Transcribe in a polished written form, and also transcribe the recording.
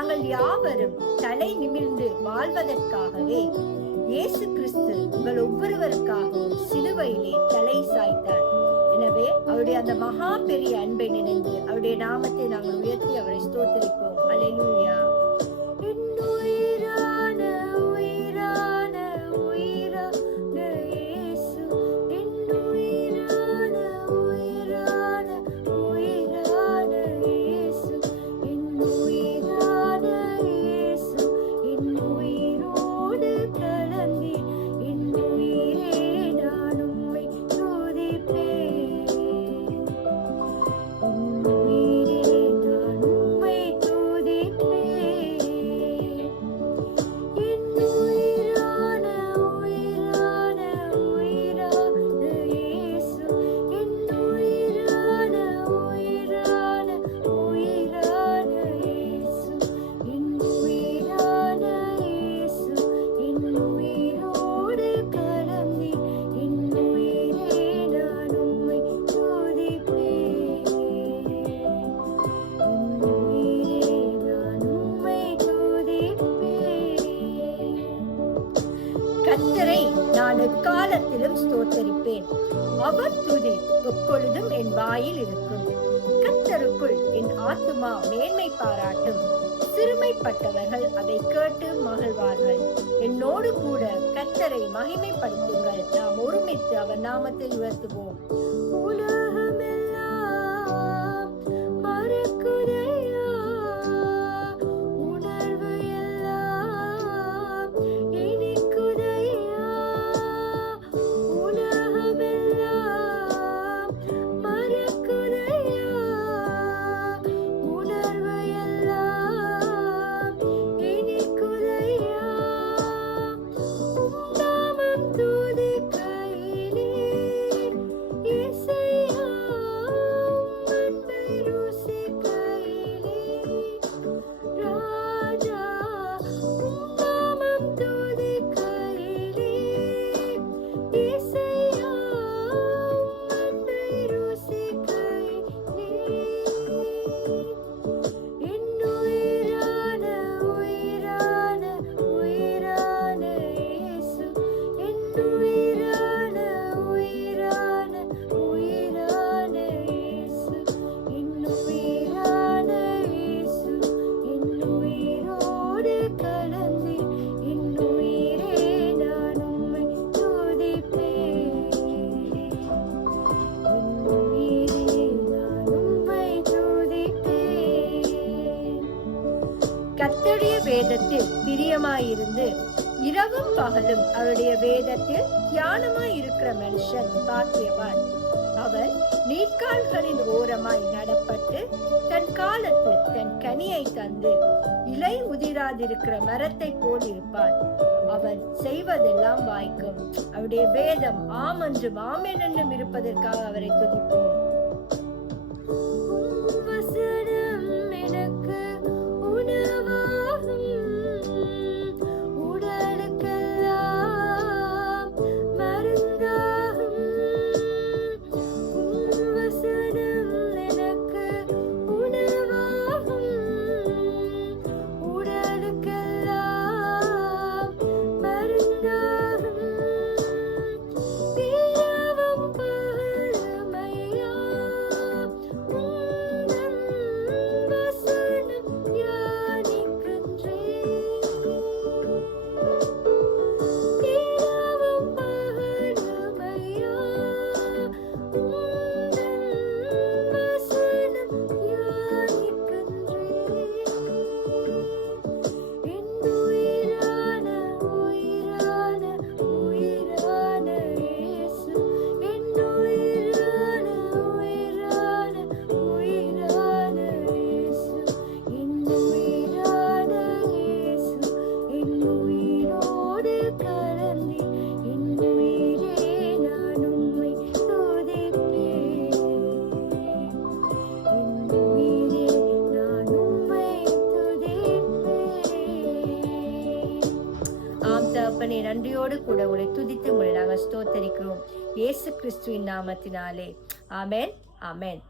நாங்கள் யாவரும் தலை நிமிர்ந்து வாழ்வதற்காகவே இயேசு கிறிஸ்து உங்கள் ஒவ்வொருவருக்காகவும் சிலுவையிலே தலை சாய்த்தார். எனவே அவருடைய அந்த மகா பெரிய அன்பை நினைந்து அவருடைய நாமத்தை நாங்கள் உயர்த்தி அவரை ஸ்தோத்திரிப்போம். அல்லேலூயா. கர்த்தரை நான் எக்காலத்திலும் ஸ்தோத்தரிப்பேன். அவர் துதி எப்பொழுதும் என் வாயில் இருக்கும். கர்த்தருக்குள் என் ஆத்துமா மேன்மை பாராட்டும். சிறுமைப்பட்டவர்கள் அதை கேட்டு மகிழ்வார்கள். என்னோடு கூட கர்த்தரை மகிமைப்படுத்துங்கள். நாம் ஒருமித்து அவர் நாமத்தை உயர்த்துவோம். உலகமெல்லாம் மறக்குதையா, உணர்வு எல்லாம் இனிக்குதையா. உலகமெல்லாம் மறக்குதையா, உணர்வு எல்லாம் இனிக்குதையா. நாமம் துதிக்கையிலே இசையா, அன்பை ருசிக்கையிலே ராஜா. நாமம் துதிக்கையிலே இசையா, அன்பை ருசிக்கையிலே என் உயிரான உயிரான உயிரான இயேசு. என் உயிரான உயிரான உயிரான இயேசு. என் உயிரான இயேசு. என் உயிரோடு கலந்து என் உயிரே நான் உம்மை துதிப்பேன். என் உயிரே நான் உம்மை துதிப்பேன். கர்த்தருடைய வேதத்தில் பிரியமாயிருந்து இரவும் பகலும் அவருடைய வேதத்தில் தியானமாய் இருக்கிற மனுஷன் பாக்கியவான். அவன் நீர்க்கால்களின் ஓரமாய் நடப்பட்டு தன் காலத்தில் தன் கனியை தந்து இலை உதிராதிருக்கிற மரத்தை போல் இருப்பான். அவன் செய்வதெல்லாம் வாய்க்கும். அவருடைய வேதம் ஆம் என்றும் ஆமென் என்றும் இருப்பதற்காக அவரை துதிப்போம். வசனம் எனக்கு உணவாகும், உடலுக்கெல்லாம் மருந்தாகும். வசனம் எனக்கு உணவாகும், உடலுக்கெல்லாம் மருந்தாகும். இரவும் பகலுமையா உந்தன் வசனம் தியானிக்கின்றேன். இரவும் பகலுமையா உந்தன் வசனம் தியானிக்கின்றேன். என் உயிரான உயிரான உயிரான இயேசு. என் உயிரான உயிரான உயிரான இயேசு. என் உயிரான இயேசு. என் உயிரோடு கலந்து என் உயிரே நான் உம்மை துதிப்பேன். என் உயிரே நான் உம்மை துதிப்பேன். ஆம் தகப்பனே, நன்றியோடு கூட உங்களை துதித்து உங்களை நாங்கள் ஸ்தோத்தரிக்கிறோம். இயேசு கிறிஸ்துவின் நாமத்தினாலே ஆமென், ஆமென்.